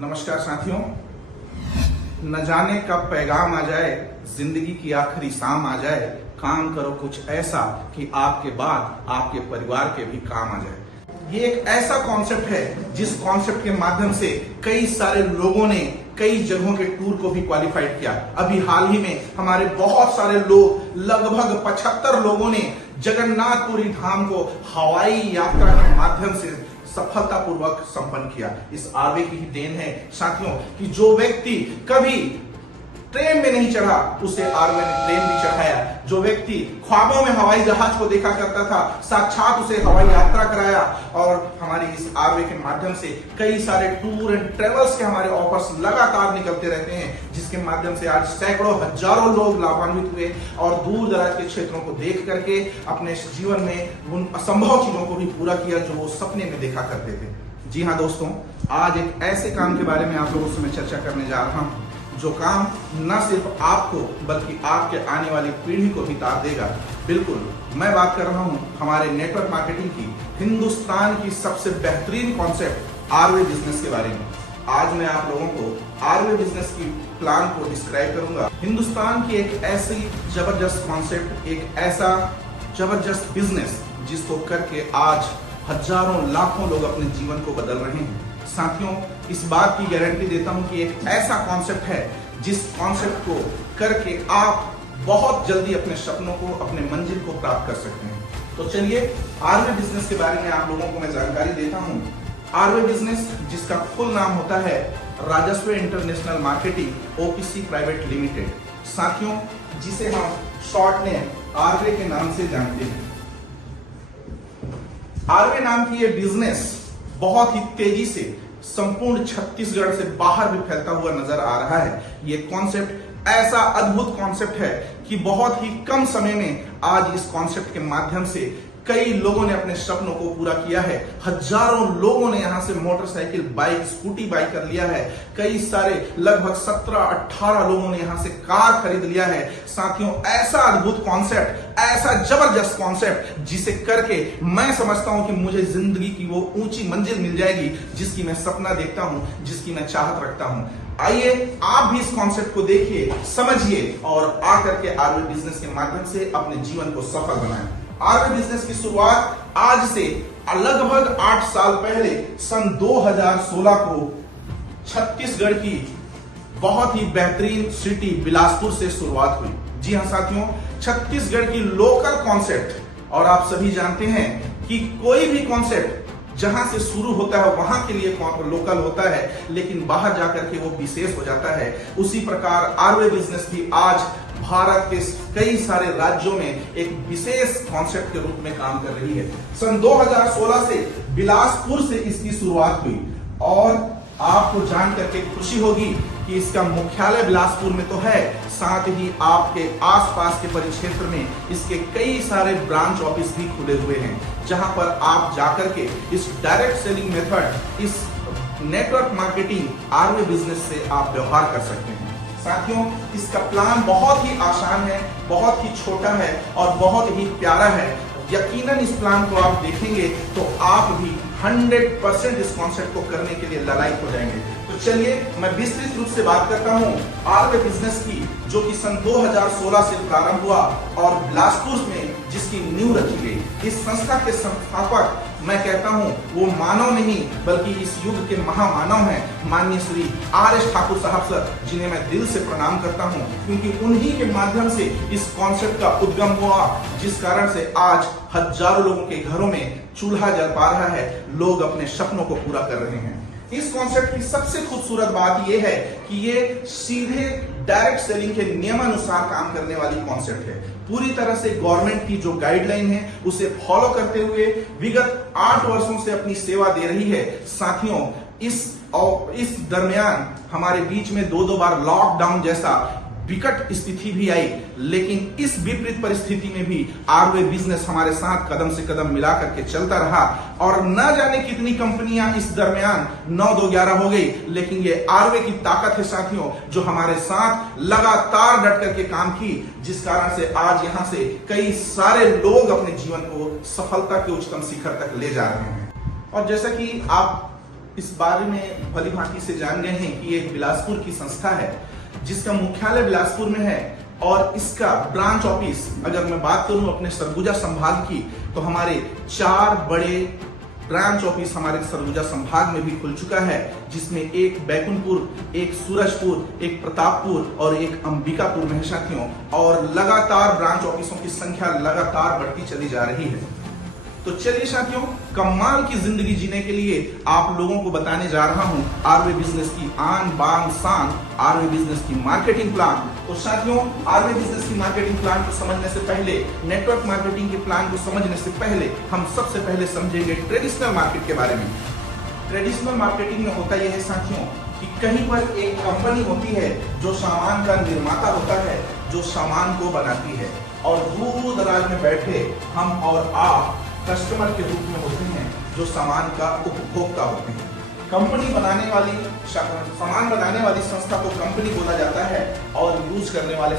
नमस्कार साथियों। न जाने कब पैगाम आ जाए, जिंदगी की आखिरी शाम आ जाए, काम करो कुछ ऐसा कि आपके बाद आपके परिवार के भी काम आ जाए। ये एक ऐसा कॉन्सेप्ट है जिस कॉन्सेप्ट के माध्यम से कई सारे लोगों ने कई जगहों के टूर को भी क्वालिफाइड किया। अभी हाल ही में हमारे बहुत सारे लोग, लगभग 75 लोगों ने जगन्नाथपुरी धाम को हवाई यात्रा के माध्यम से सफलतापूर्वक संपन्न किया। इस आरवे की ही देन है साथियों कि जो व्यक्ति कभी ट्रेन में नहीं चढ़ा उसे आरवे ने ट्रेन भी चढ़ाया। जो व्यक्ति ख्वाबों में हवाई जहाज को देखा करता था, साक्षात उसे हवाई यात्रा कराया। और हमारी इस आरवे के माध्यम से कई सारे टूर एंड ट्रेवल्स के हमारे ऑफर्स लगातार निकलते रहते हैं, जिसके माध्यम से आज सैकड़ों हजारों लोग लाभान्वित हुए और दूर दराज के क्षेत्रों को देख करके अपने जीवन में उन असंभव चीजों को भी पूरा किया जो वो सपने में देखा करते थे। जी हाँ दोस्तों, आज एक ऐसे काम के बारे में आप लोगों से मैं चर्चा करने जा रहा हूँ जो काम न सिर्फ आपको बल्कि आपके आने वाली पीढ़ी को भी तार देगा। बिल्कुल, मैं बात कर रहा हूं हमारे नेटवर्क मार्केटिंग की, हिंदुस्तान की सबसे बेहतरीन कॉन्सेप्ट आरवे बिजनेस के बारे में। आज मैं आप लोगों को आरवे बिजनेस की प्लान को डिस्क्राइब करूंगा। हिंदुस्तान की एक ऐसी जबरदस्त कॉन्सेप्ट, एक ऐसा जबरदस्त बिजनेस जिसको करके आज हजारों लाखों लोग अपने जीवन को बदल रहे हैं। साथियों, इस बात की गारंटी देता हूं कि एक ऐसा कॉन्सेप्ट है जिस कॉन्सेप्ट को करके आप बहुत जल्दी अपने सपनों को, अपने मंजिल को प्राप्त कर सकते हैं। तो चलिए आरवे बिजनेस के बारे में आप लोगों को मैं जानकारी देता हूं। आरवे बिजनेस, जिसका फुल नाम होता है राजस्व international marketing OPC private limited, साथियों जिसे हम शॉर्ट में आरवे के नाम से जानते हैं। आरवे नाम की यह बिजनेस बहुत ही तेजी से संपूर्ण छत्तीसगढ़ से बाहर भी फैलता हुआ नजर आ रहा है। ये कॉन्सेप्ट ऐसा अद्भुत कॉन्सेप्ट है कि बहुत ही कम समय में आज इस कॉन्सेप्ट के माध्यम से कई लोगों ने अपने सपनों को पूरा किया है। हजारों लोगों ने यहां से मोटरसाइकिल, बाइक, स्कूटी बाई कर लिया है। कई सारे लगभग 17-18 लोगों ने यहां से कार खरीद लिया है। साथियों, ऐसा अद्भुत कॉन्सेप्ट, ऐसा जबरदस्त कॉन्सेप्ट जिसे करके मैं समझता हूं कि मुझे जिंदगी की वो ऊंची मंजिल मिल जाएगी जिसकी मैं सपना देखता हूं, जिसकी मैं चाहत रखता हूं। आइए आप भी इस कॉन्सेप्ट को देखिए, समझिए और आकर के आरवे बिजनेस के माध्यम से अपने जीवन को सफल बनाएं। आरवे बिजनेस की शुरुआत आज से लगभग 8 साल पहले सन 2016 को छत्तीसगढ़ की बहुत ही बेहतरीन सिटी बिलासपुर से शुरुआत हुई। जी हां साथियों, छत्तीसगढ़ की लोकल कॉन्सेप्ट, और आप सभी जानते हैं कि कोई भी कॉन्सेप्ट जहां से शुरू होता है वहां के लिए लोकल होता है, लेकिन बाहर जाकर के वो विशेष हो जाता है। उसी प्रकार आरवे बिजनेस भी आज भारत के कई सारे राज्यों में एक विशेष कॉन्सेप्ट के रूप में काम कर रही है। सन 2016 से बिलासपुर से इसकी शुरुआत हुई और आपको जान करके खुशी होगी कि इसका मुख्यालय बिलासपुर में तो है, साथ ही आपके आसपास के परिक्षेत्र में इसके कई सारे ब्रांच ऑफिस भी खुले हुए हैं, जहां पर आप जाकर के इस डायरेक्ट सेलिंग मेथड, इस नेटवर्क मार्केटिंग आरवे बिजनेस से आप व्यवहार कर सकते हैं। साथियों, इसका प्लान बहुत ही आसान है, बहुत ही छोटा है और बहुत ही प्यारा है। यकीनन इस प्लान को आप देखेंगे तो आप भी 100% इस कॉन्सेप्ट को करने के लिए ललायक हो जाएंगे। तो चलिए मैं विस्तृत रूप से बात करता हूं आरवे बिजनेस की, जो कि सन 2016 से प्रारंभ हुआ और बिलासपुर में जिसकी नींव रखी गई। इस संस्था के संस्थापक मैं कहता हूं वो मानव नहीं बल्कि इस युग के महामानव हैं, माननीय श्री आर.एस. ठाकुर साहब सर, जिन्हें मैं दिल से प्रणाम करता हूं, क्योंकि उन्हीं के माध्यम से इस कॉन्सेप्ट का उद्गम हुआ, जिस कारण से आज हजारों लोगों के घरों में चूल्हा जल पा रहा है, लोग अपने सपनों को पूरा कर रहे हैं। इस कॉन्सेप्ट की सबसे खूबसूरत बात यह है कि ये सीधे डायरेक्ट सेलिंग के नियमानुसार काम करने वाली कॉन्सेप्ट है। पूरी तरह से गवर्नमेंट की जो गाइडलाइन है उसे फॉलो करते हुए विगत 8 वर्षों से अपनी सेवा दे रही है। साथियों, इस दरमियान हमारे बीच में 2 बार लॉकडाउन जैसा विकट स्थिति भी आई, लेकिन इस विपरीत परिस्थिति में भी आरवे बिजनेस हमारे साथ कदम से कदम मिला करके चलता रहा और न जाने कितनी कंपनियां इस दरमियान 9-2-11 हो गई, लेकिन ये आरवे की ताकत है साथियों, जो हमारे साथ लगातार डट करके काम की, जिस कारण से आज यहां से कई सारे लोग अपने जीवन को सफलता के उच्चतम शिखर तक ले जा रहे हैं। और जैसा कि आप इस बारे में भली भांति से जान गए हैं कि एक बिलासपुर की संस्था है जिसका मुख्यालय बिलासपुर में है और इसका ब्रांच ऑफिस, अगर मैं बात करूं अपने सरगुजा संभाग की, तो हमारे 4 बड़े ब्रांच ऑफिस हमारे सरगुजा संभाग में भी खुल चुका है, जिसमें एक बैकुंठपुर, एक सूरजपुर, एक प्रतापपुर और एक अंबिकापुर में है साथियों। और लगातार ब्रांच ऑफिसों की संख्या लगातार बढ़ती चली जा रही है। तो चलिए साथियों, कमाल की जिंदगी जीने के लिए आप लोगों को बताने जा रहा हूं आरवे बिजनेस की आन बान शान, आरवे बिजनेस की मार्केटिंग प्लान। तो साथियों, आरवे बिजनेस की मार्केटिंग प्लान को समझने से पहले, नेटवर्क मार्केटिंग के प्लान को समझने से पहले हम सबसे पहले समझेंगे ट्रेडिशनल मार्केट के बारे में। ट्रेडिशनल मार्केटिंग में होता यह है साथियों कि कहीं पर एक कंपनी होती है जो सामान का निर्माता होता है, जो सामान को बनाती है, और दूर दराज में बैठे हम और आप कस्टमर के रूप में होते हैं जो सामान का उपभोक्ता होते हैं। कंपनी बनाने वाली, सामान बनाने वाली संस्था को कंपनी बोला जाता है और यूज करने वाले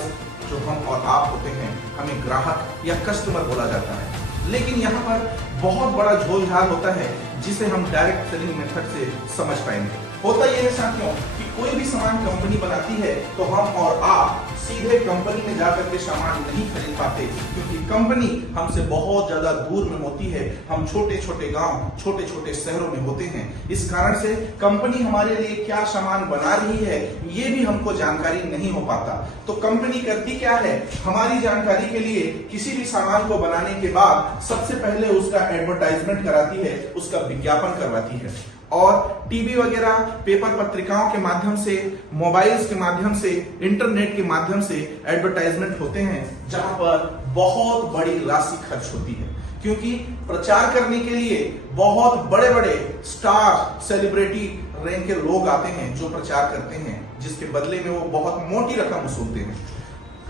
जो हम और आप होते हैं हमें ग्राहक या कस्टमर बोला जाता है। लेकिन यहाँ पर बहुत बड़ा झोलझाल होता है जिसे हम डायरेक्ट सेलिंग मेथड से समझ पाएंगे। होता यह है साथियों कि कोई भी सामान कंपनी बनाती है तो हम और आप सीधे कंपनी में जाकर के सामान नहीं खरीद पाते, क्योंकि कंपनी हमसे बहुत ज्यादा दूर में होती है। हम छोटे छोटे गांव, छोटे छोटे शहरों में होते हैं। इस कारण से कंपनी हमारे लिए क्या सामान बना रही है ये भी हमको जानकारी नहीं हो पाता। तो कंपनी करती क्या है, हमारी जानकारी के लिए किसी भी सामान को बनाने के बाद सबसे पहले उसका एडवर्टाइजमेंट कराती है, उसका विज्ञापन करवाती है, और टीवी वगैरह, पेपर पत्रिकाओं के माध्यम से, मोबाइल्स के माध्यम से, इंटरनेट के माध्यम से एडवर्टाइजमेंट होते हैं, जहां पर बहुत बड़ी राशि खर्च होती है। क्योंकि प्रचार करने के लिए बहुत बड़े बड़े स्टार, सेलिब्रिटी रैंक के लोग आते हैं जो प्रचार करते हैं, जिसके बदले में वो बहुत मोटी रकम वसूलते हैं।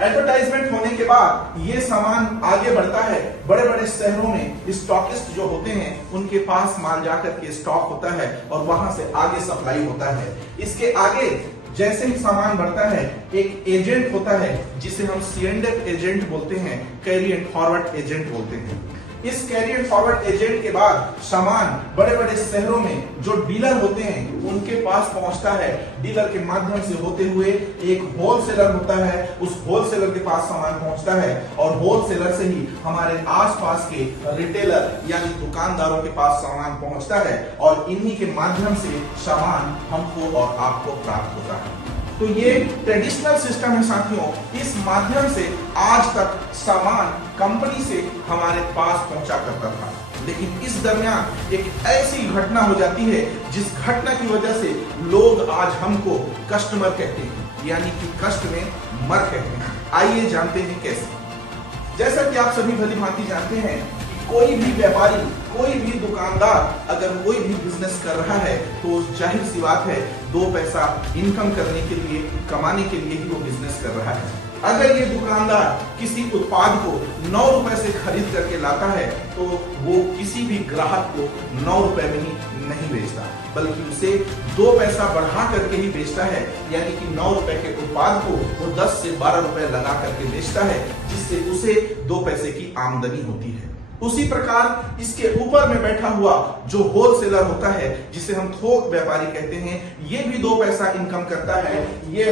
एडवर्टाइजमेंट होने के बाद ये सामान आगे बढ़ता है। बड़े बड़े शहरों में स्टॉकिस्ट जो होते हैं उनके पास माल जाकर के स्टॉक होता है और वहां से आगे सप्लाई होता है। इसके आगे जैसे ही सामान बढ़ता है, एक एजेंट होता है जिसे हम सीएंडएफ एजेंट बोलते हैं, कैरी एंड फॉरवर्ड एजेंट बोलते हैं। इस कैरी एंड फॉरवर्ड एजेंट के बाद सामान बड़े बड़े शहरों में जो डीलर होते हैं उनके पास पहुंचता है। डीलर के माध्यम से होते हुए एक होलसेलर होता है, उस होलसेलर के पास सामान पहुंचता है, और होलसेलर से ही हमारे आसपास के रिटेलर यानी दुकानदारों के पास सामान पहुंचता है, और इन्हीं के माध्यम से सामान हमको और आपको प्राप्त होता है। तो ये ट्रेडिशनल सिस्टम है साथियों। इस माध्यम से आज तक सामान कंपनी से हमारे पास पहुंचा करता था, लेकिन इस दरमियान एक ऐसी घटना हो जाती है जिस घटना की वजह से लोग आज हमको कस्टमर कहते हैं, यानी कि कष्ट में मर कहते हैं। आइए जानते हैं कैसे। जैसा कि आप सभी भली भांति जानते हैं कि कोई भी व्यापारी, कोई भी दुकानदार अगर कोई भी बिजनेस कर रहा है तो जाहिर सी बात है 2 पैसा इनकम करने के लिए, कमाने के लिए ही वो बिजनेस कर रहा है। अगर ये दुकानदार किसी उत्पाद को 9 रुपए से खरीद करके लाता है तो वो किसी भी ग्राहक को 9 रुपए में ही नहीं बेचता, बल्कि उसे 2 पैसा बढ़ा करके ही बेचता है। यानी कि 9 रुपए के उत्पाद को वो 10 से 12 रुपए लगा करके बेचता है, जिससे उसे 2 पैसे की आमदनी होती है। उसी प्रकार इसके ऊपर में बैठा हुआ जो होलसेलर होता है, जिसे हम थोक व्यापारी कहते हैं, ये भी 2 पैसा इनकम करता है। ये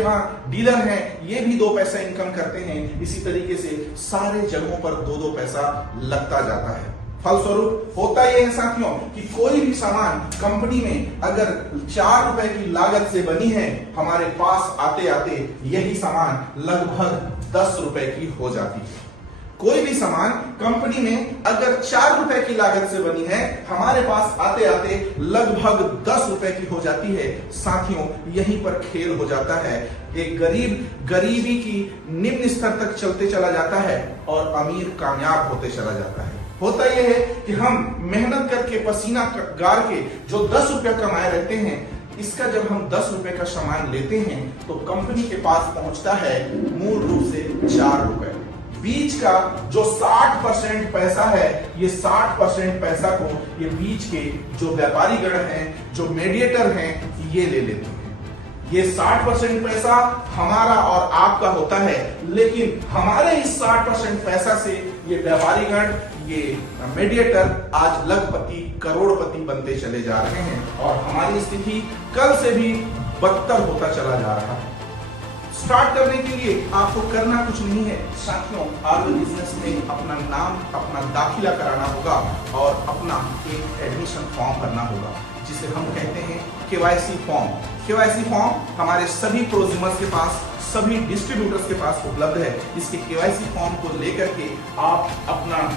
डीलर हैं, ये भी 2 पैसा इनकम करते हैं। इसी तरीके से सारे जगहों पर 2-2 पैसा लगता जाता है। फलस्वरूप होता यह है साथियों कि कोई भी सामान कंपनी में अगर 4 रुपए की लागत से बनी है, हमारे पास आते आते यही सामान लगभग 10 रुपए की हो जाती है। कोई भी सामान कंपनी में अगर 4 रुपए की लागत से बनी है, हमारे पास आते आते लगभग 10 रुपए की हो जाती है। साथियों, यहीं पर खेल हो जाता है। एक गरीब गरीबी की निम्न स्तर तक चलते चला जाता है और अमीर कामयाब होते चला जाता है। होता यह है कि हम मेहनत करके, पसीना गार के जो 10 रुपए कमाए रहते हैं, इसका जब हम 10 रुपए का सामान लेते हैं तो कंपनी के पास पहुंचता है मूल रूप से 4 रुपए। बीच का जो 60% पैसा है, ये 60% पैसा को ये बीच के जो व्यापारी गण हैं, जो मीडिएटर हैं, ये ले लेते हैं। ये 60% पैसा हमारा और आपका होता है, लेकिन हमारे इस 60% पैसा से ये व्यापारी गण ये मीडिएटर आज लखपति करोड़पति बनते चले जा रहे हैं और हमारी स्थिति कल से भी बदतर होता चला जा रहा है। स्टार्ट करने के लिए आपको करना कुछ नहीं है साथियों, आरवे बिजनेस में अपना नाम, अपना दाखिला कराना होगा और अपना एक एडमिशन फॉर्म भरना होगा, जिसे हम कहते हैं केवाईसी फॉर्म। केवाईसी फॉर्म हमारे सभी प्रोज्यूमर्स के पास, सभी डिस्ट्रीब्यूटर्स के पास उपलब्ध है। इसके केवाईसी फॉर्म को लेकर के आप अपना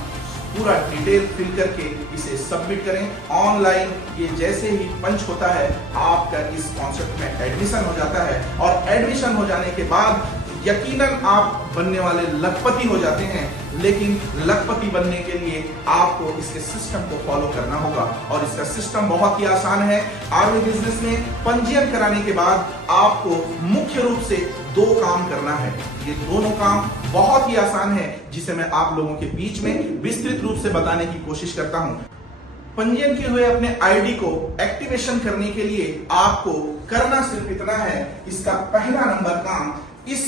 पूरा डिटेल फिल करके इसे सबमिट करें ऑनलाइन। ये जैसे ही पंच होता है आपका इस कॉन्सेप्ट में एडमिशन हो जाता है और एडमिशन हो जाने के बाद यकीनन आप बनने वाले लखपति हो जाते हैं। लेकिन लखपति बनने के लिए आपको इसके सिस्टम को फॉलो करना होगा और इसका सिस्टम बहुत ही आसान है। आरवे बिजनेस में पंजीयन कराने के बाद आपको मुख्य रूप से 2 काम करना है। ये दोनों काम बहुत ही आसान है, जिसे मैं आप लोगों के बीच में विस्तृत रूप से बताने की कोशिश करता हूं। पंजीयन किए हुए अपने आईडी को एक्टिवेशन करने के लिए आपको करना सिर्फ इतना है, इसका पहला नंबर काम इस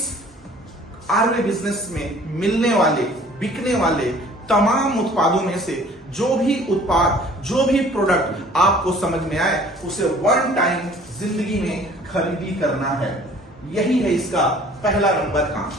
आरवे बिजनेस में मिलने वाले, बिकने वाले तमाम उत्पादों में से जो भी उत्पाद, जो भी प्रोडक्ट आपको समझ में आए उसे 1 टाइम जिंदगी में खरीदी करना है। यही है इसका पहला नंबर काम,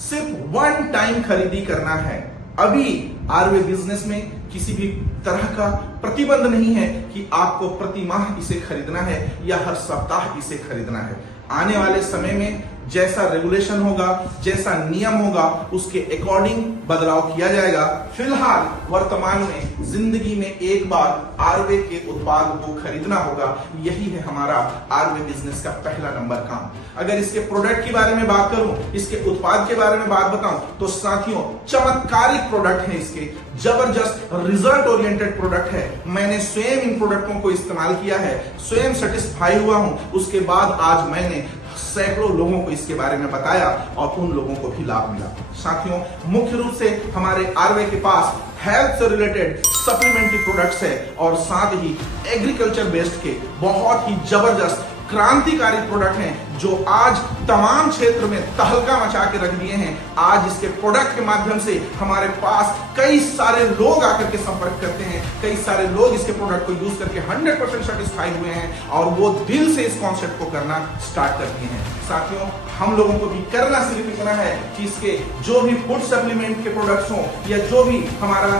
सिर्फ 1 टाइम खरीदी करना है। अभी आरवे बिजनेस में किसी भी तरह का प्रतिबंध नहीं है कि आपको प्रति माह इसे खरीदना है या हर सप्ताह इसे खरीदना है। आने वाले समय में जैसा रेगुलेशन होगा, जैसा नियम होगा, उसके अकॉर्डिंग बदलाव किया जाएगा। फिलहाल वर्तमान में जिंदगी में एक बार आरवे के उत्पाद को खरीदना होगा। यही है हमारा आरवे बिजनेस का पहला नंबर काम। अगर इसके प्रोडक्ट के बारे में बात करूं, इसके उत्पाद के बारे में बात बताऊं, तो साथियों चमत्कारिक प्रोडक्ट है इसके, जबरदस्त रिजल्ट ओरिएंटेड प्रोडक्ट है। मैंने स्वयं इन प्रोडक्टों को इस्तेमाल किया है, स्वयं सेटिस्फाई हुआ हूं। उसके बाद आज मैंने सैकड़ों लोगों को इसके बारे में बताया और उन लोगों को भी लाभ मिला। साथियों मुख्य रूप से हमारे आरवे के पास हेल्थ से रिलेटेड सप्लीमेंट्री प्रोडक्ट्स है और साथ ही एग्रीकल्चर बेस्ड के बहुत ही जबरदस्त क्रांतिकारी प्रोडक्ट हैं जो आज तमाम क्षेत्र में तहलका मचा के रख दिए हैं। आज इसके प्रोडक्ट के माध्यम से हमारे पास कई सारे लोग आकर के संपर्क करते हैं, कई सारे लोग इसके प्रोडक्ट को यूज करके 100% सेटिस्फाई हुए हैं और वो दिल से इस कॉन्सेप्ट को करना स्टार्ट कर दिए हैं। साथियों हम लोगों को भी करना सिर्फ इतना है कि इसके जो भी फूड सप्लीमेंट के प्रोडक्ट्स हों या जो भी हमारा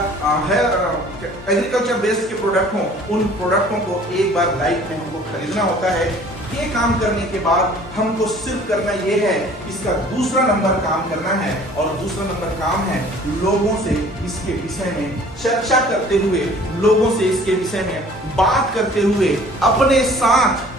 एग्रीकल्चर बेस्ड के प्रोडक्ट हों, उन प्रोडक्टों को एक बार लाइफ में हमको खरीदना होता है। ये काम करने के बाद हमको सिर्फ करना ये है, इसका दूसरा नंबर काम करना है और दूसरा नंबर काम है लोगों से इसके विषय में चर्चा करते हुए, लोगों से इसके विषय में बात करते हुए अपने साथ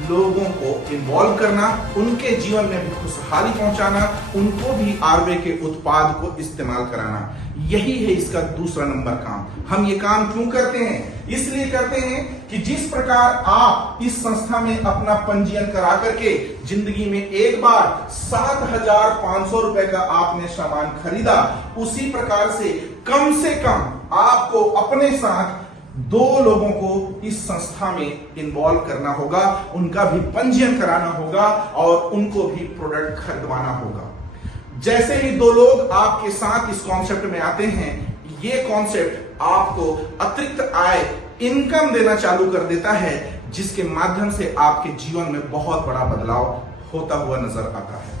लोगों को इन्वॉल्व करना, उनके जीवन में भी खुशहाली पहुंचाना, उनको भी आरवे के उत्पाद को इस्तेमाल कराना। यही है इसका दूसरा नंबर काम। हम ये काम क्यों करते हैं? इसलिए करते हैं कि जिस प्रकार आप इस संस्था में अपना पंजीयन करा करके जिंदगी में एक बार 7,500 रुपए का आपने सामान खरीदा, उसी प्रकार से कम आपको अपने साथ 2 लोगों को इस संस्था में इन्वॉल्व करना होगा, उनका भी पंजीयन कराना होगा और उनको भी प्रोडक्ट खरीदवाना होगा। जैसे ही 2 लोग आपके साथ इस कॉन्सेप्ट में आते हैं, ये कॉन्सेप्ट आपको अतिरिक्त आय, इनकम देना चालू कर देता है, जिसके माध्यम से आपके जीवन में बहुत बड़ा बदलाव होता हुआ नजर आता है।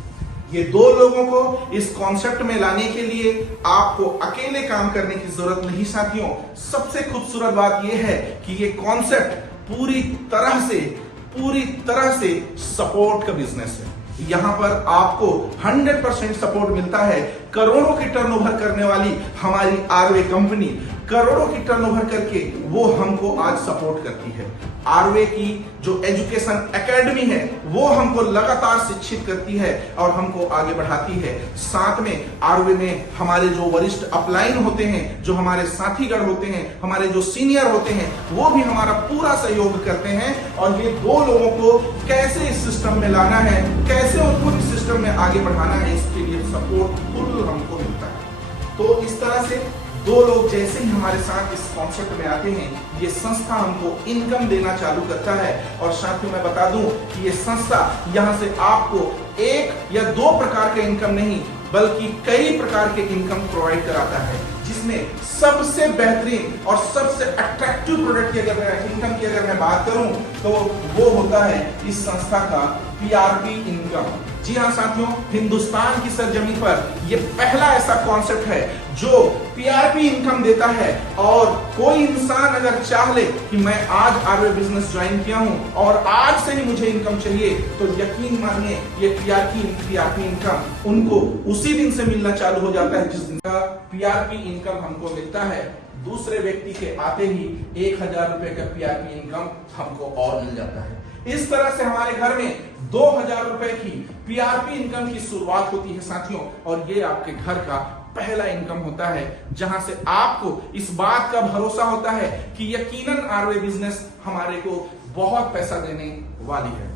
ये 2 लोगों को इस कॉन्सेप्ट में लाने के लिए आपको अकेले काम करने की जरूरत नहीं साथियों। सबसे खूबसूरत बात यह है कि ये कॉन्सेप्ट पूरी तरह से सपोर्ट का बिजनेस है। यहां पर आपको 100% सपोर्ट मिलता है। करोड़ों की टर्नओवर करने वाली हमारी आरवे कंपनी करोड़ों की टर्नओवर करके वो हमको आज सपोर्ट करती है। आरवे की जो एजुकेशन एकेडमी है वो हमको लगातार शिक्षित करती है और हमको आगे बढ़ाती है। साथ में आरवे में हमारे जो वरिष्ठ अपलाइन होते हैं, जो हमारे साथीगण होते हैं, हमारे जो सीनियर होते हैं, वो भी हमारा पूरा सहयोग करते हैं। और ये 2 लोगों को कैसे इस सिस्टम में लाना है, कैसे उनको इस सिस्टम में आगे बढ़ाना है, इसके लिए सपोर्ट फुल हमको मिलता है। तो इस तरह से 2 लोग जैसे ही हमारे साथ इस कॉन्सेप्ट में आते हैं, ये संस्था हमको इनकम देना चालू करता है। और साथ ही मैं बता दूं कि ये संस्था यहां से आपको 1 या 2 प्रकार के इनकम नहीं, बल्कि कई प्रकार के इनकम प्रोवाइड कराता है। जिसमें सबसे बेहतरीन और सबसे अट्रैक्टिव प्रोडक्ट की अगर इनकम की अगर मैं बात करूं तो वो होता है इस संस्था का पीआरपी इनकम। जी हाँ साथियों, हिंदुस्तान की सरजमी पर यह पहला ऐसा कॉन्सेप्ट है जो पीआरपी इनकम देता है। और कोई इंसान अगर चाह ले कि मैं आज आरवे बिजनेस ज्वाइन किया हूं और आज से ही मुझे इनकम चाहिए, तो यकीन मानिए ये पीआरपी इनकम उनको उसी दिन से मिलना चालू हो जाता है जिस दिन का पीआरपी इनकम हमको मिलता है। दूसरे व्यक्ति के आते ही 1000 रुपए का पीआरपी इनकम हमको और मिल जाता है। इस तरह से हमारे घर में 2000 रुपए की पीआरपी इनकम की शुरुआत होती है साथियों। और ये आपके घर का पहला इनकम होता है जहां से आपको इस बात का भरोसा होता है कि यकीनन आरवे बिजनेस हमारे को बहुत पैसा देने वाली है।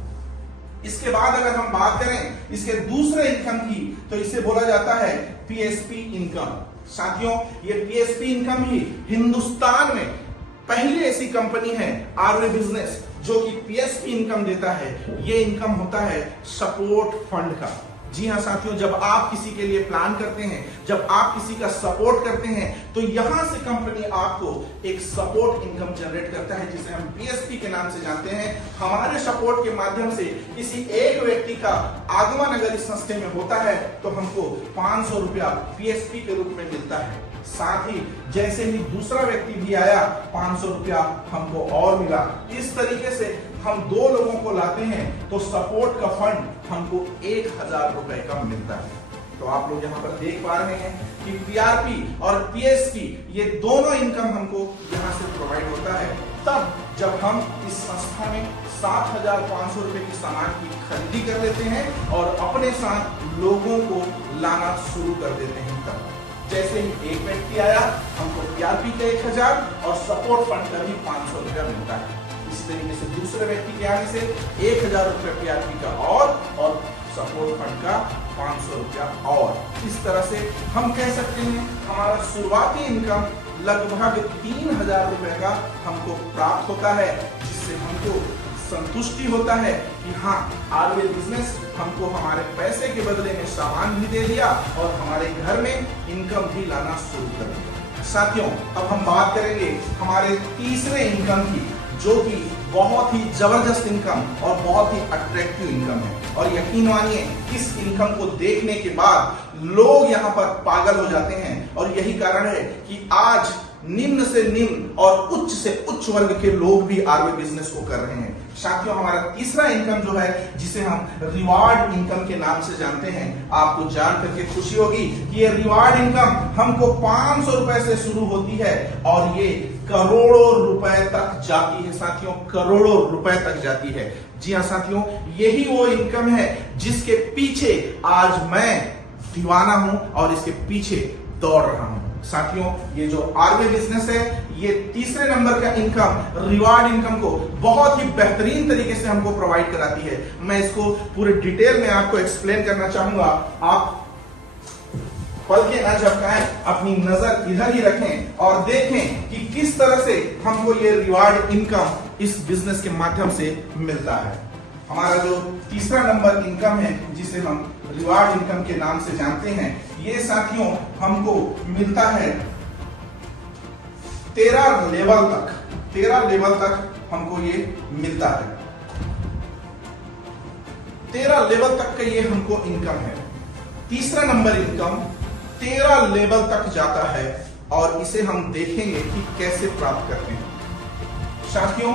इसके बाद अगर हम बात करें इसके दूसरे इनकम की, तो इसे बोला जाता है पीएसपी इनकम। साथियों, ये पीएसपी इनकम ही हिंदुस्तान में पहली ऐसी कंपनी है आरवे बिजनेस जो कि पीएसपी इनकम देता है। ये इनकम होता है सपोर्ट फंड का। जी हाँ साथियों, जब आप किसी के लिए प्लान करते हैं, जब आप किसी का सपोर्ट करते हैं, तो यहां से कंपनी आपको एक सपोर्ट इनकम जनरेट करता है जिसे हम पीएसपी के नाम से जानते हैं। हमारे सपोर्ट के माध्यम से किसी एक व्यक्ति का आगमन अगर इस संस्थे में होता है तो हमको 500 रुपया पीएसपी के रूप में मिलता है। साथ ही जैसे ही दूसरा व्यक्ति भी आया 500 रुपया हमको और मिला। इस तरीके से हम 2 लोगों को लाते हैं तो सपोर्ट का फंड हमको 1000 रुपए का मिलता है। तो आप लोग यहाँ पर देख पा रहे हैं कि पीआरपी और पीएसपी ये दोनों इनकम हमको यहाँ से प्रोवाइड होता है तब जब हम इस संस्था में 7500 रुपए की सामान की खरीदी कर लेते हैं और अपने साथ लोगों को लाना शुरू कर देते हैं। तब जैसे ही एक व्यक्ति आया हमको पीआरपी का 1000 और सपोर्ट फंड का भी 500 रुपया मिलता है। इस तरीके से दूसरे व्यक्ति के आने से 1000 रुपया पीआरपी का और सपोर्ट फंड का 500 रुपया और। इस तरह से हम कह सकते हैं हमारा शुरुआती इनकम लगभग 3000 रुपए का हमको प्राप्त होता है, जिससे हमको संतुष्टि होता है कि हाँ, आरवे बिजनेस हमको हमारे पैसे के बदले में सामान भी दे दिया और हमारे घर में इनकम भी लाना शुरू कर दिया। साथियों, अब हम बात करेंगे हमारे तीसरे इनकम की, जो कि बहुत ही जबरदस्त इनकम और बहुत ही अट्रैक्टिव इनकम है। और यकीन मानिए इस इनकम को देखने के बाद लोग यहाँ पर पागल हो जाते हैं और यही कारण है कि आज निम्न से निम्न और उच्च से उच्च वर्ग के लोग भी आरवे बिजनेस को कर रहे हैं। साथियों, हमारा तीसरा इनकम जो है जिसे हम रिवार्ड इनकम के नाम से जानते हैं, आपको जान करके खुशी होगी कि ये रिवार्ड इनकम हमको 500 रुपए से शुरू होती है और ये करोड़ों रुपए तक जाती है। साथियों, करोड़ों रुपए तक जाती है। जी हाँ साथियों, यही वो इनकम है जिसके पीछे आज मैं दीवाना हूं और इसके पीछे दौड़ रहा हूं। साथियों, ये जो आरवे बिजनेस है ये तीसरे नंबर का इनकम रिवार्ड इनकम को बहुत ही बेहतरीन तरीके से हमको प्रोवाइड कराती है। मैं इसको पूरे डिटेल में आपको एक्सप्लेन करना चाहूंगा। आप पलके न झपकाएं, अपनी नजर इधर ही रखें और देखें कि किस तरह से हमको ये रिवार्ड इनकम इस बिजनेस के माध्यम से मिलता है। हमारा जो तीसरा नंबर इनकम है जिसे हम रिवार्ड इनकम के नाम से जानते हैं, ये साथियों हमको मिलता है 13 लेवल तक हमको ये मिलता है। 13 लेवल तक का ये हमको इनकम है। तीसरा नंबर इनकम 13 लेवल तक जाता है और इसे हम देखेंगे कि कैसे प्राप्त करते हैं। साथियों,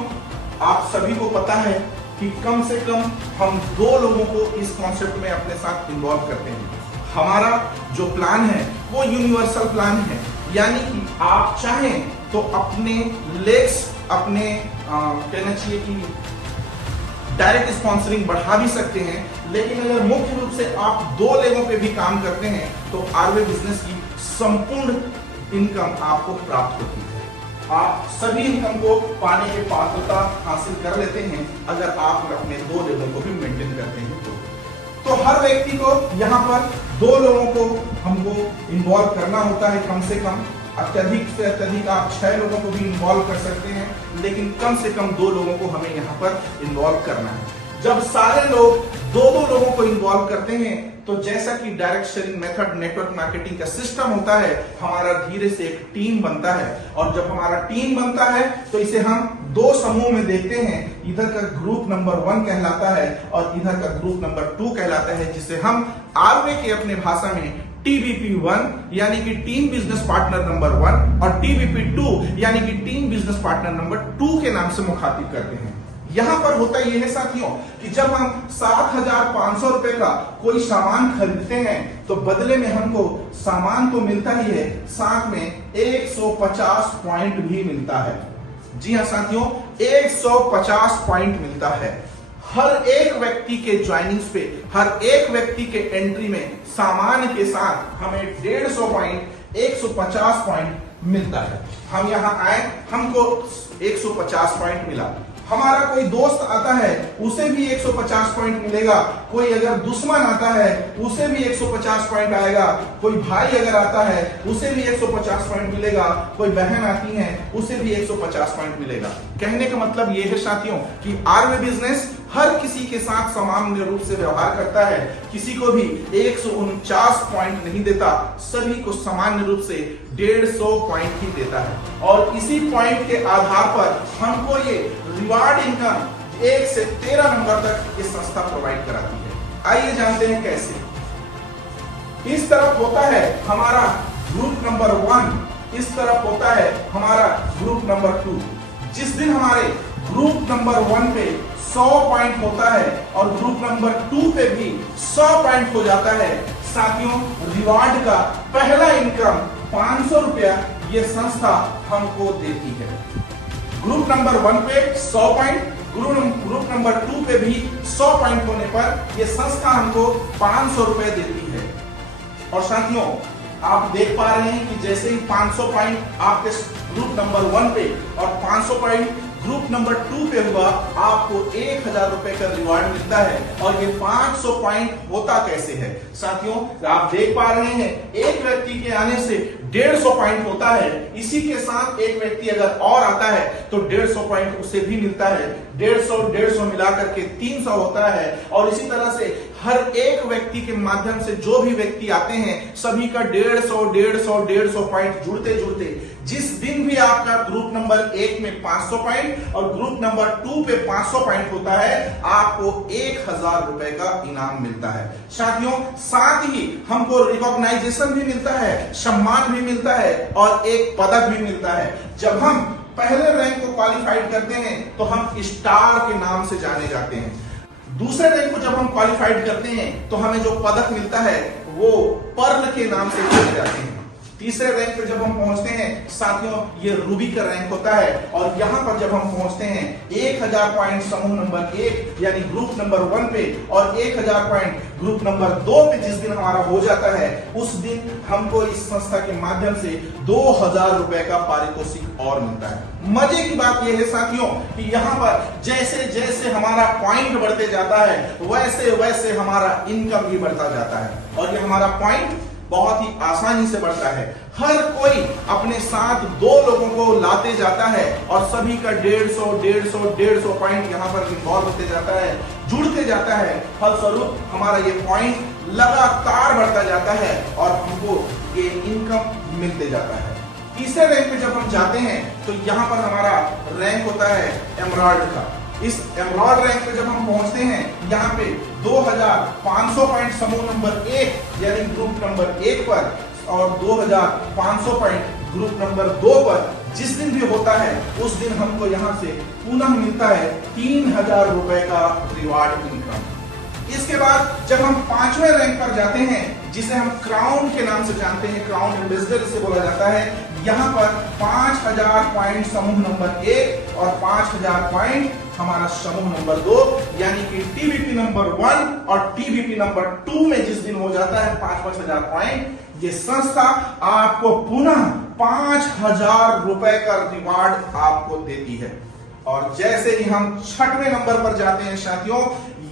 आप सभी को पता है कि कम से कम हम 2 लोगों को इस कॉन्सेप्ट में अपने साथ इन्वॉल्व करते हैं। हमारा जो प्लान है वो यूनिवर्सल प्लान है, यानी कि आप चाहें तो अपने लेग्स अपने कहना चाहिए कि डायरेक्ट स्पॉन्सरिंग बढ़ा भी सकते हैं, लेकिन अगर मुख्य रूप से आप 2 लेवल पे भी काम करते हैं तो आरवे बिजनेस की संपूर्ण इनकम आपको प्राप्त होती है। आप सभी इनकम को पाने की पात्रता हासिल कर लेते हैं अगर आप अपने 2 लेवल को भी मेंटेन करते हैं तो हर व्यक्ति को यहाँ पर 2 लोगों को हमको इन्वॉल्व करना होता है। कम से कम अत्यधिक से अत्यधिक आप 6 लोगों को भी इन्वॉल्व कर सकते हैं, लेकिन कम से कम 2 लोगों को हमें यहाँ पर इन्वॉल्व करना है। जब सारे लोग 2-2 लोगों को इवॉल्व करते हैं तो जैसा कि direct sharing method network marketing का सिस्टम होता है, हमारा धीरे से एक टीम बनता है। और जब हमारा टीम बनता है तो इसे हम दो समूह में देखते हैं। इधर का ग्रुप नंबर 1 कहलाता है और इधर का ग्रुप नंबर 2 कहलाता है, जिसे हम आरवे के अपने भाषा में टीबीपी 1 यानी कि टीम बिजनेस पार्टनर नंबर 1 और टीबीपी 2 यानी कि टीम बिजनेस पार्टनर नंबर 2 के नाम से मुखातिब करते हैं। यहां पर होता यह है साथियों कि जब हम 7,500 रुपए का कोई सामान खरीदते हैं तो बदले में हमको सामान तो मिलता ही है, साथ में 150 पॉइंट भी मिलता है। जी हां साथियों, 150 पॉइंट मिलता है। हर एक व्यक्ति के ज्वाइनिंग्स पे, हर एक व्यक्ति के एंट्री में सामान के साथ हमें 150 पॉइंट 150 पॉइंट मिलता है। हम यहां आए, हमको 150 पॉइंट मिला। हमारा कोई दोस्त आता है उसे भी 150 पॉइंट मिलेगा। कोई अगर दुश्मन आता है उसे भी 150 पॉइंट आएगा। कोई भाई अगर आता है उसे भी 150 पॉइंट मिलेगा। कोई बहन आती है उसे भी 150 पॉइंट मिलेगा। कहने का मतलब यह है साथियों कि आरवे बिजनेस हर किसी के साथ सामान्य रूप से व्यवहार करता है। किसी को भी 149 पॉइंट नहीं देता, सभी को सामान्य रूप से 150 पॉइंट ही देता है। और इसी पॉइंट के आधार पर हमको ये रिवार्ड इनकम 1 से 13 नंबर तक ये संस्था प्रोवाइड कराती है। आइए जानते हैं कैसे। इस तरफ होता है हमारा ग्रुप नंबर 1, इस तरफ होता है हमारा ग्रुप नंबर 2। जिस दिन हमारे ग्रुप नंबर 1 पे 100 पॉइंट होता है और ग्रुप नंबर 2 पे भी 100 पॉइंट हो जाता है, साथियों रिवार्ड का पहला इनकम 500 रुपया ये संस्था हमको देती है। ग्रुप नंबर 1 पे 100 पॉइंट, ग्रुप नंबर 2 पे भी 100 पॉइंट होने पर यह संस्था हमको 500 रुपए देती है। और साथियों आप देख पा रहे हैं कि जैसे ही 500 पॉइंट आपके ग्रुप नंबर 1 पे और 500 पॉइंट ग्रुप नंबर 2 पे हुआ, आपको 1,000 रुपए का रिवार्ड मिलता है। और ये 500 पॉइंट होता कैसे है साथियों, आप देख पा रहे हैं एक व्यक्ति के आने से 150 पॉइंट होता है। इसी के साथ एक व्यक्ति अगर और आता है तो 150 पॉइंट उसे भी मिलता है। 150 मिला करके 300 होता है। और इसी तरह से हर एक व्यक्ति के माध्यम से जो भी व्यक्ति आते हैं सभी का 150 पॉइंट जुड़ते जुड़ते जिस दिन भी आपका ग्रुप नंबर 1 में 500 पॉइंट और ग्रुप नंबर 2 पे 500 पॉइंट होता है, आपको 1,000 रुपए का इनाम मिलता है। साथियों साथ ही हमको रिकॉग्नाइजेशन भी मिलता है, सम्मान भी मिलता है और एक पदक भी मिलता है। जब हम पहले रैंक को क्वालिफाइड करते हैं तो हम स्टार के नाम से जाने जाते हैं। दूसरे रैंक को जब हम क्वालिफाइड करते हैं तो हमें जो पदक मिलता है वो पर्ल के नाम से जाने जाते हैं। तीसरे रैंक पे जब हम पहुंचते हैं साथियों ये रूबी का रैंक होता है। और यहां पर जब हम पहुंचते हैं 1,000 पॉइंट समूह नंबर 1 यानी ग्रुप नंबर 1 पे और 1,000 पॉइंट ग्रुप नंबर 2 पे जिस दिन हमारा हो जाता है उस दिन हमको इस संस्था के माध्यम से 2,000 रुपए का पारितोषिक और मिलता है। मजे की बात यह है साथियों कि यहाँ पर जैसे जैसे हमारा पॉइंट बढ़ते जाता है वैसे वैसे हमारा इनकम भी बढ़ता जाता है। और ये हमारा पॉइंट बहुत ही आसानी से बढ़ता है। हर कोई अपने साथ 2 लोगों को लाते जाता है और सभी का 150 पॉइंट यहाँ पर इन्वॉल्व होते जाता है, जुड़ते जाता है। फलस्वरूप हमारा ये पॉइंट लगातार बढ़ता जाता है और हमको ये इनकम मिलते जाता है। तीसरे रैंक पे जब हम जाते हैं तो यहाँ पर हमारा रैंक होता है एमराल्ड का। इस एमराल्ड रैंक पे जब हम पहुंचते हैं यहाँ पे 2,500 पॉइंट समूह नंबर 1 यानी ग्रुप नंबर 1 पर और 2,500 पॉइंट ग्रुप नंबर 2 पर जिस दिन भी होता है उस दिन हमको यहाँ से पुनः मिलता है 3,000 रुपए का रिवार्ड इनकम। इसके बाद जब हम 5वें रैंक पर जाते हैं जिसे हम क्राउन के नाम से जानते हैं, क्राउन एम्बेसडर इसे बोला जाता है, यहाँ पर 5,000 पॉइंट समूह नंबर 1 और 5,000 पॉइंट हमारा समूह नंबर 2 यानी कि टीबीपी नंबर 1 और टीबीपी नंबर 2 में जिस दिन हो जाता है 5,000 पॉइंट, ये संस्था आपको पुनः 5,000 रुपए का रिवार्ड आपको देती है। और जैसे ही हम 6वें नंबर पर जाते हैं साथियों,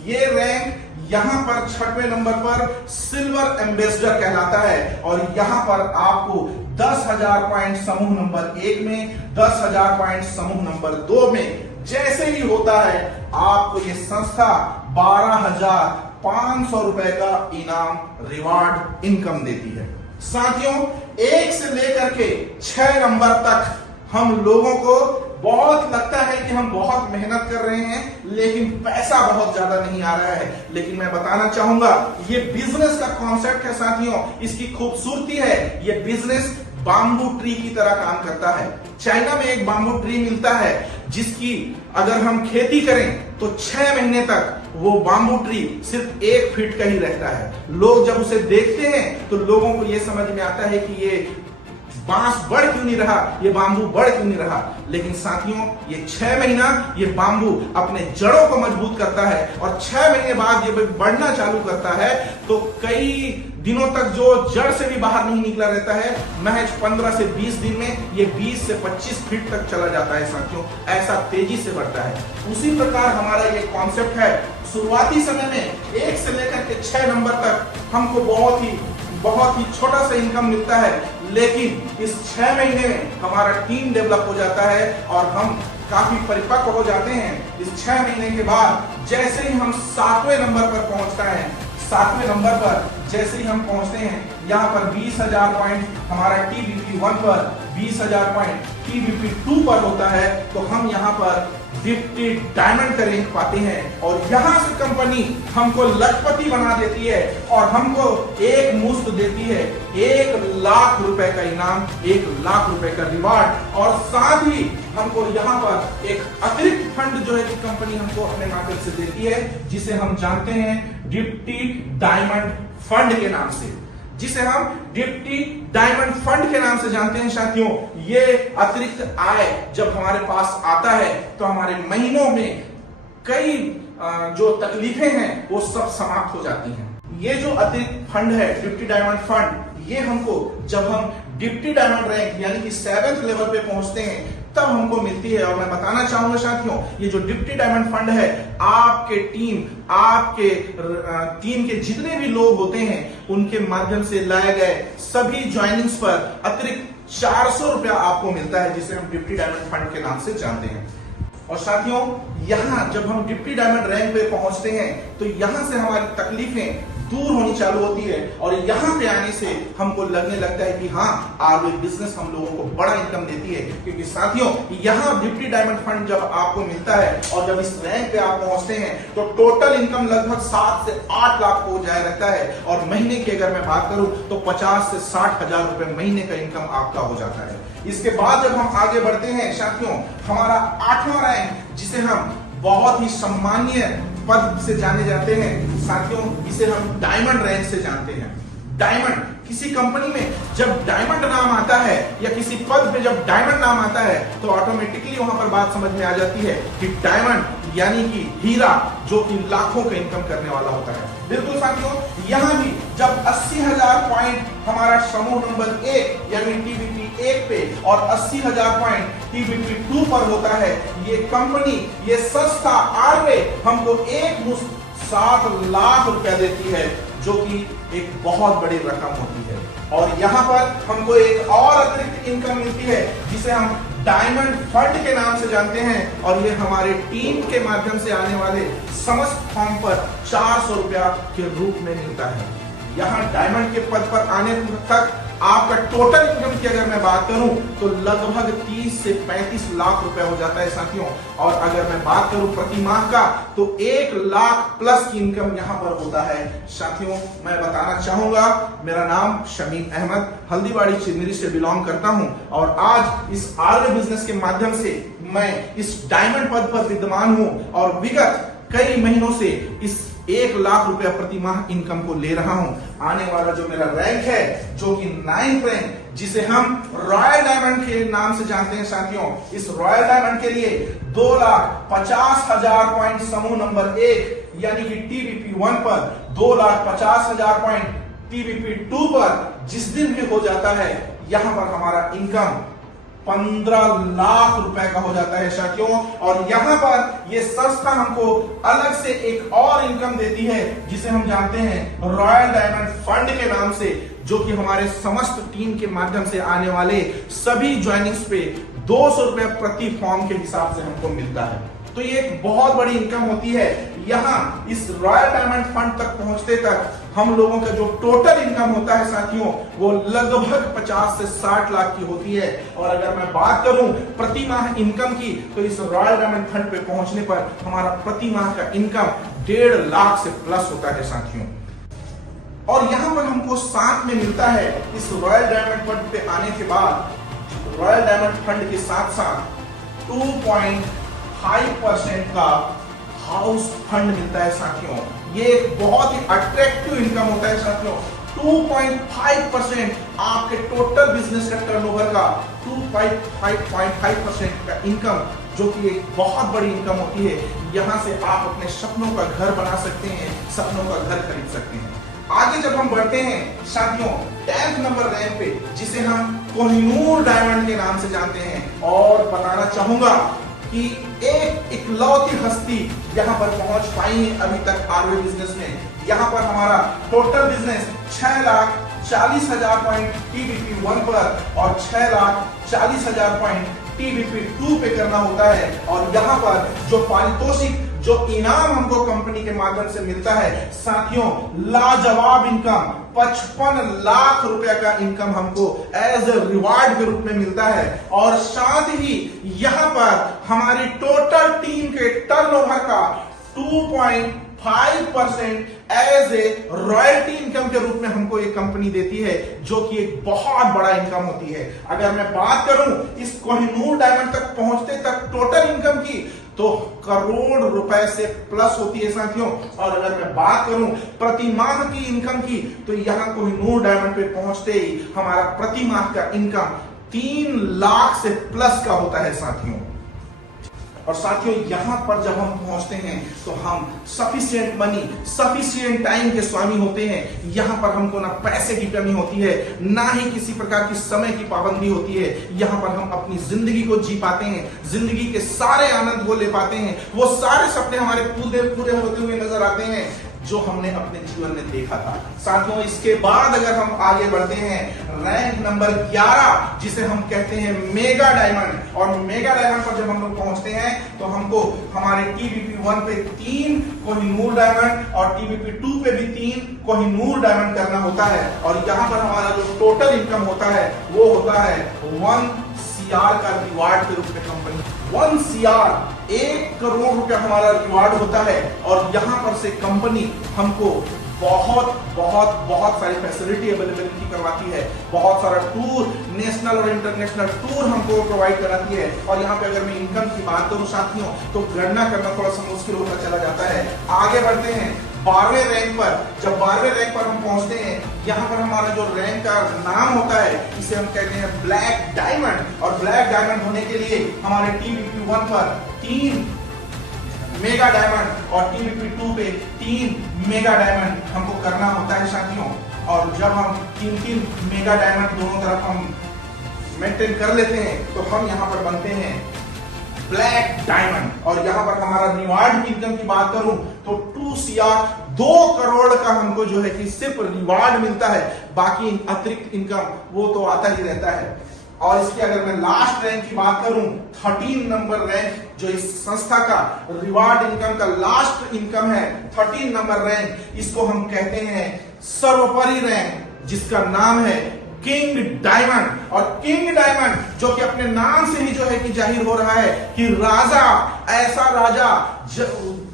ये रैंक यहां पर 6वें नंबर पर सिल्वर एम्बेसडर कहलाता है। और यहां पर आपको 10,000 पॉइंट समूह नंबर 1 में, 10,000 पॉइंट समूह नंबर 2 में, जैसे ही होता है आपको ये संस्था 12,500 रुपए का इनाम रिवार्ड इनकम देती है। साथियों, 1 से लेकर के 6 नंबर तक हम लोगों को बहुत लगता है कि हम बहुत मेहनत कर रहे हैं लेकिन पैसा बहुत ज्यादा नहीं आ रहा है, लेकिन मैं बताना चाहूंगा ये बिजनेस का कॉन्सेप्ट है साथियों। इसकी खूबसूरती है ये बिजनेस बाम्बू ट्री की तरह काम करता है। चाइना में एक बाम्बू ट्री मिलता है जिसकी अगर हम खेती करें तो 6 महीने तक वो बाम्बू ट्री सिर्फ 1 फीट का ही रहता है। लोग जब उसे देखते हैं तो लोगों को यह समझ में आता है कि ये बांस बढ़ क्यों नहीं रहा, ये बाम्बू बढ़ क्यों नहीं रहा, लेकिन साथियों ये 6 महीना ये बाम्बू अपने जड़ों को मजबूत करता है और 6 महीने बाद ये बढ़ना चालू करता है तो कई दिनों तक जो जड़ से भी बाहर नहीं निकला रहता है, महज 15 से 20 दिन में ये 20 से 25 फीट तक चला जाता है साथियों। ऐसा तेजी से बढ़ता है। उसी प्रकार हमारा ये कॉन्सेप्ट है। शुरुआती समय में 1 से लेकर के 6 नंबर तक हमको बहुत ही छोटा सा इनकम मिलता है, लेकिन इस 6 महीने में हमारा टीम डेवलप हो जाता है और हम काफी परिपक्व हो जाते हैं। इस 6 महीने के बाद जैसे ही हम 7वें नंबर पर पहुंचता है, 7वें नंबर पर जैसे ही हम पहुंचते हैं, यहाँ पर 20,000 पॉइंट हमारा TBP1 पर, 20,000 पॉइंट TBP2 पर होता है तो हम यहाँ पर 50 डायमंड का रैंक पाते हैं और यहाँ से कंपनी हमको लखपति बना देती है और हमको एक मुश्त देती है 1 लाख रुपए का इनाम, 1 लाख रुपए का रिवार्ड और साथ ही हमको यहाँ पर एक अतिरिक्त फंड जो है कि कंपनी हमको अपने माध्यम से देती है जिसे हम जानते हैं डिप्टी डायमंड फंड के नाम से, जिसे हम डिप्टी डायमंड फंड के नाम से जानते हैं साथियों। ये अतिरिक्त आय जब हमारे पास आता है तो हमारे महीनों में कई जो तकलीफें हैं वो सब समाप्त हो जाती हैं। ये जो अतिरिक्त फंड है डिप्टी डायमंड फंड, ये हमको जब हम डिप्टी डायमंड रैंक यानी कि 7th लेवल पे पहुंचते हैं तब हमको मिलती है। और मैं बताना चाहूंगा साथियों, ये जो डिप्टी डायमंड फंड है आपके टीम के जितने भी लोग होते हैं उनके माध्यम से लाए गए सभी ज्वाइनिंग्स पर अतिरिक्त 400 रुपया आपको मिलता है, जिसे हम डिप्टी डायमंड फंड के नाम से जानते हैं। और साथियों, यहाँ जब हम डिप्टी डायमंड रैंक पे पहुंचते हैं तो यहाँ से हमारी तकलीफें दूर होनी चालू होती है और यहाँ पे आने से हमको लगने लगता है कि हाँ, आरवे बिजनेस हम लोगों को बड़ा इनकम देती है। क्योंकि साथियों, यहाँ डिप्टी डायमंड फंड जब आपको मिलता है और जब इस रैंक पे आप पहुंचते हैं तो टोटल इनकम लगभग 7 से 8 लाख हो जाए रहता है और महीने की अगर मैं बात करूं तो 50 से 60 हजार रुपए महीने का इनकम आपका हो जाता है। इसके बाद जब हम आगे बढ़ते हैं साथियों, हमारा 8वां रैंक जिसे हम बहुत ही सम्मानीय पद से जाने जाते हैं साथियों, इसे हम डायमंड रैंक से जानते हैं। डायमंड, किसी कंपनी में जब डायमंड नाम आता है या किसी पद पे जब डायमंड नाम आता है तो ऑटोमेटिकली वहां पर बात समझ में आ जाती है कि डायमंड यानी कि हीरा जो कि लाखों का इनकम करने वाला होता है। बिल्कुल साथियों, यहाँ भी जब 80,000 पॉइंट हमारा समूह नंबर 1 यानी TBP1 पे और 80,000 पॉइंट TBP2 पर होता है, ये कंपनी, ये संस्था आरवे हमको एक मुश्त 7 लाख रुपया देती है, जो कि एक बहुत बड़ी रकम होती है। और यहाँ पर हमको एक और अतिरिक्त इनकम मिलती है जिसे हम डायमंड फंड के नाम से जानते हैं और ये हमारे टीम के माध्यम से आने वाले समस्त फॉर्म पर 400 रुपया के रूप में मिलता है। यहाँ डायमंड के पद पर आने तक आपका टोटल इनकम की अगर मैं बात करूं तो लगभग 30 से 35 लाख रुपए हो जाता है साथियों। और अगर मैं बात करूं प्रति माह का तो 1 लाख प्लस की इनकम यहां पर होता है साथियों। मैं बताना चाहूंगा, मेरा नाम शमीम अहमद, हल्दीबाड़ी चिरमिरी से बिलोंग करता हूं और आज इस आरवे बिजनेस के माध्यम से मैं इस डायमंड पद पर विद्यमान हूं और विगत कई महीनों से इस 1 लाख रुपया प्रति माह इनकम को ले रहा हूं। आने वाला जो मेरा रैंक है जो कि 9th रैंक, जिसे हम रॉयल डायमंड के नाम से जानते हैं साथियों, इस रॉयल डायमंड के लिए 2,50,000 पॉइंट समूह नंबर 1 यानी कि TBP1 पर, 2,50,000 पॉइंट TBP2 पर जिस दिन भी हो जाता है, यहां पर हमारा इनकम 15 लाख रुपए का हो जाता है साथियों। और यहाँ पर ये संस्था हमको अलग से एक और इनकम देती है जिसे हम जानते हैं रॉयल डायमंड फंड के नाम से, जो कि हमारे समस्त टीम के माध्यम से आने वाले सभी ज्वाइनिंग्स पे 200 रुपए प्रति फॉर्म के हिसाब से हमको मिलता है। तो ये एक बहुत बड़ी इनकम होती है। यहाँ इस रॉयल डायमंड फंड तक पहुंचते तक हम लोगों का जो टोटल इनकम होता है साथियों, वो लगभग 50 से 60 लाख की होती है। और अगर मैं बात करूं प्रति माह इनकम की, तो इस रॉयल डायमंड फंड पे पहुंचने पर हमारा प्रति माह का इनकम 1.5 लाख से प्लस होता है साथियों। और यहां पर हमको साथ में मिलता है इस रॉयल डायमंड फंड पे आने के बाद, रॉयल डायमंड फंड के साथ साथ 2.5% का हाउस फंड मिलता है साथियों। ये एक बहुत ही अट्रैक्टिव इनकम होता है साथियों। 2.5% आपके टोटल बिजनेस का टर्नओवर का 2.5% का इनकम, जो कि एक बहुत बड़ी इनकम होती है। यहां से आप अपने सपनों का घर बना सकते हैं, सपनों का घर खरीद सकते हैं। आगे जब हम बढ़ते हैं साथियों 10th नंबर रैंक पे, जिसे हम कोहिनूर डायमंड के नाम से जानते हैं, और बताना चाहूंगा कि एक इकलौती हस्ती यहां पर पहुंच पाई है अभी तक आरवे बिजनेस में। यहां पर हमारा टोटल बिजनेस 6,40,000 पॉइंट TBP1 पर और 6,40,000 पॉइंट TBP2 पे करना होता है। और यहां पर जो पारितोषिक, जो इनाम हमको कंपनी के माध्यम से मिलता है साथियों, लाजवाब इनकम 55 लाख रुपए का इनकम हमको एज ए रिवार्ड के रूप में मिलता है। और साथ ही यहां पर हमारी टोटल टीम के टर्नओवर का 2.5% एज ए रॉयल्टी इनकम के रूप में हमको ये कंपनी देती है, जो कि एक बहुत बड़ा इनकम होती है। अगर मैं बात करूं इस कोहिनूर डायमंड तक पहुंचते तक टोटल इनकम की, तो करोड़ रुपए से प्लस होती है साथियों। और अगर मैं बात करूं प्रति माह की इनकम की, तो यहां कोहिनूर डायमंड पे पहुंचते ही हमारा प्रति माह का इनकम 3 लाख से प्लस का होता है साथियों। और साथियों यहां पर जब हम पहुंचते हैं तो हम सफिशिएंट मनी, सफिशिएंट टाइम के स्वामी होते हैं। यहां पर हमको ना पैसे की कमी होती है, ना ही किसी प्रकार की समय की पाबंदी होती है। यहां पर हम अपनी जिंदगी को जी पाते हैं, जिंदगी के सारे आनंद को ले पाते हैं। वो सारे सपने हमारे पूरे होते हुए नजर आते हैं जो हमने अपने जीवन में देखा था साथियों। इसके बाद अगर हम आगे बढ़ते हैं रैंक नंबर 11, जिसे हम कहते हैं मेगा डायमंड। और मेगा डायमंड पर जब हम लोग पहुंचते हैं तो हमको हमारे TBP1 पे 3 कोहिनूर डायमंड और TBP2 पे भी 3 कोहिनूर डायमंड करना होता है। और यहां पर हमारा जो टोटल इनकम होता है वो होता है 1 CR का रिवार्ड के रूप में कंपनी 1 CR 1 करोड़ रुपया हमारा रिवार्ड होता है। और यहां पर से कंपनी हमको बहुत सारी फैसिलिटी अवेलेबिलिटी करवाती है। बहुत सारा टूर, नेशनल और इंटरनेशनल टूर हमको प्रोवाइड कराती है। और यहाँ पे अगर मैं इनकम की बात करूं साथियों, तो गणना करना थोड़ा सा मुश्किल होता चला जाता है। आगे बढ़ते हैं 12वें रैंक पर। जब 12वें रैंक पर हम पहुंचते हैं, यहाँ पर हमारा जो रैंक का नाम होता है, इसे हम कहते हैं ब्लैक डायमंड। और ब्लैक डायमंड होने के लिए हमारे TBP1 पर 3 मेगा डायमंड और TBP2 पे 3 मेगा डायमंड हमको करना होता है साथियों। और जब हम 3 मेगा डायमंड दोनों तरफ हम मेंटेन कर लेते हैं, तो हम यहाँ पर बनते हैं ब्लैक डायमंड। और यहाँ पर हमारा रिवार्ड इनकम की बात करूं तो 2 CR 2 करोड़ का हमको जो है कि सिर्फ रिवार्ड मिलता है। बाकी अतिरिक्त इनकम वो तो आता ही रहता है। और इसकी अगर मैं लास्ट रैंक की बात करूं 13 नंबर रैंक, जो इस संस्था का रिवार्ड इनकम का लास्ट इनकम है 13 नंबर रैंक, इसको हम कहते हैं सर्वोपरि रैंक, जिसका नाम है किंग डायमंड। और किंग डायमंड जो कि अपने नाम से ही जो है कि जाहिर हो रहा है कि राजा, ऐसा राजा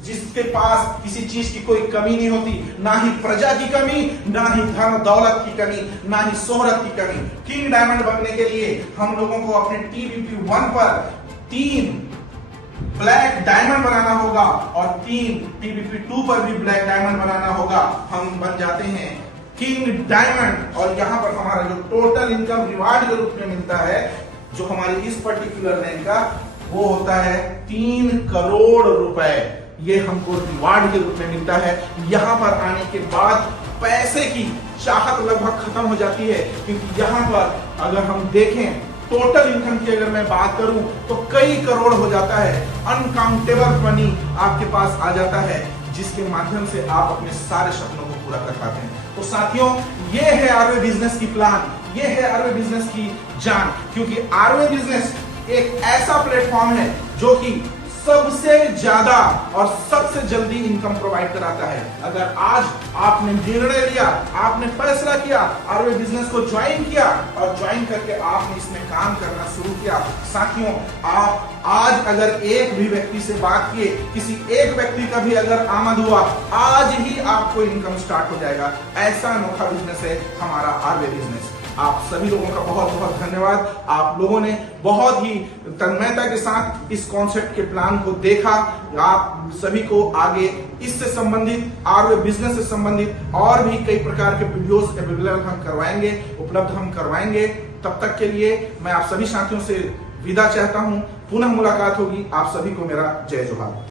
जिसके पास किसी चीज की कोई कमी नहीं होती, ना ही प्रजा की कमी, ना ही धन दौलत की कमी, ना ही शोहरत की कमी। किंग डायमंड बनने के लिए हम लोगों को अपने TBP1 पर 3 ब्लैक डायमंड बनाना होगा और 3 TBP2 पर भी ब्लैक डायमंड बनाना होगा। हम बन जाते हैं किंग डायमंड। और यहाँ पर हमारा जो टोटल इनकम रिवार्ड के रूप में मिलता है, जो हमारी इस पर्टिकुलर रैंक का, वो होता है 3 करोड़ रुपए। ये हमको रिवार्ड के रूप में मिलता है। यहाँ पर आने के बाद पैसे की चाहत लगभग खत्म हो जाती है, क्योंकि यहाँ पर अगर हम देखें टोटल इनकम की अगर मैं बात करूं तो कई करोड़ हो जाता है। अनकाउंटेबल मनी आपके पास आ जाता है, जिसके माध्यम से आप अपने सारे सपनों को पूरा कर पाते हैं। तो साथियों, ये है आरवे बिजनेस की प्लान, ये है आरवे बिजनेस की जान। क्योंकि आरवे बिजनेस एक ऐसा प्लेटफॉर्म है जो कि सबसे ज्यादा और सबसे जल्दी इनकम प्रोवाइड कराता है। अगर आज आपने निर्णय लिया, आपने फैसला किया आरवे बिजनेस को ज्वाइन किया और ज्वाइन करके आपने इसमें काम करना शुरू किया, साथियों आप आज अगर एक भी व्यक्ति से बात किए, किसी एक व्यक्ति का भी अगर आमद हुआ, आज ही आपको इनकम स्टार्ट हो जाएगा। ऐसा अनोखा बिजनेस है हमारा आरवे बिजनेस। आप सभी लोगों का बहुत बहुत धन्यवाद। आप लोगों ने बहुत ही तन्मयता के साथ इस कॉन्सेप्ट के प्लान को देखा। आप सभी को आगे इससे संबंधित, आरवे बिजनेस से संबंधित और भी कई प्रकार के वीडियोस अवेलेबल हम करवाएंगे, उपलब्ध हम करवाएंगे। तब तक के लिए मैं आप सभी साथियों से विदा चाहता हूं। पुनः मुलाकात होगी। आप सभी को मेरा जय जोहार।